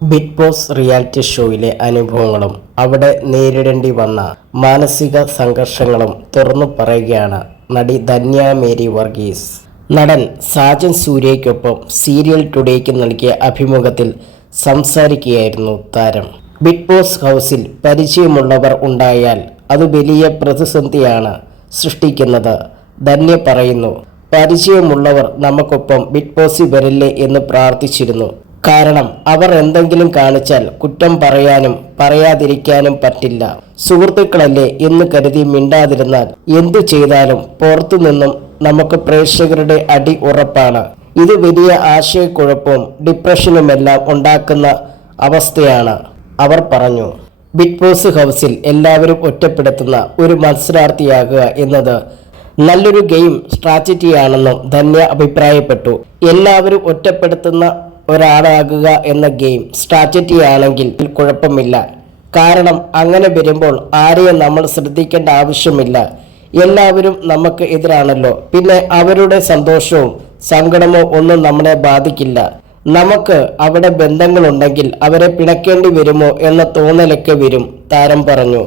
Big boss reality ഷോയിലെ അനുഭവങ്ങളും അവിടെ നേരിടേണ്ടി വന്ന മാനസിക സംഘർഷങ്ങളും തുറന്നു പറയുകയാണ് നടി ധന്യ മേരി വർഗീസ്. നടൻ സാജൻ സൂര്യയ്ക്കൊപ്പം സീരിയൽ ടുഡേക്ക് നൽകിയ അഭിമുഖത്തിൽ സംസാരിക്കുകയായിരുന്നു താരം. ബിഗ് ബോസ് ഹൗസിൽ പരിചയമുള്ളവർ ഉണ്ടായാൽ അത് വലിയ പ്രതിസന്ധിയാണ് സൃഷ്ടിക്കുന്നത്. ധന്യ പറയുന്നു പരിചയമുള്ളവർ നമുക്കൊപ്പം ബിഗ് ബോസിൽ വരില്ലേ എന്ന് പ്രാർത്ഥിച്ചിരുന്നു. കാരണം അവർ എന്തെങ്കിലും കാണിച്ചാൽ കുറ്റം പറയാനും പറയാതിരിക്കാനും പറ്റില്ല. സുഹൃത്തുക്കളല്ലേ എന്ന് കരുതി മിണ്ടാതിരുന്നാൽ എന്തു ചെയ്താലും പുറത്തു നിന്നും നമുക്ക് പ്രേക്ഷകരുടെ അടി ഉറപ്പാണ്. ഇത് വലിയ ആശയക്കുഴപ്പവും ഡിപ്രഷനുമെല്ലാം ഉണ്ടാക്കുന്ന അവസ്ഥയാണ്. അവർ പറഞ്ഞു ബിഗ് ബോസ് ഹൗസിൽ എല്ലാവരും ഒറ്റപ്പെടുത്തുന്ന ഒരു മത്സരാർത്ഥിയാകുക എന്നത് നല്ലൊരു ഗെയിം സ്ട്രാറ്റജിയാണെന്നും ധന്യ അഭിപ്രായപ്പെട്ടു. എല്ലാവരും ഒറ്റപ്പെടുത്തുന്ന ഒരാളാകുക എന്ന ഗെയിം സ്ട്രാറ്റജി ആണെങ്കിൽ കുഴപ്പമില്ല. കാരണം അങ്ങനെ വരുമ്പോൾ ആരെയും നമ്മൾ ശ്രദ്ധിക്കേണ്ട ആവശ്യമില്ല. എല്ലാവരും നമുക്ക് എതിരാണല്ലോ. പിന്നെ അവരുടെ സന്തോഷവും സങ്കടമോ ഒന്നും നമ്മളെ ബാധിക്കില്ല. നമുക്ക് അവിടെ ബന്ധങ്ങളുണ്ടെങ്കിൽ അവരെ പിണക്കേണ്ടി വരുമോ എന്ന തോന്നലൊക്കെ വരും താരം പറഞ്ഞു.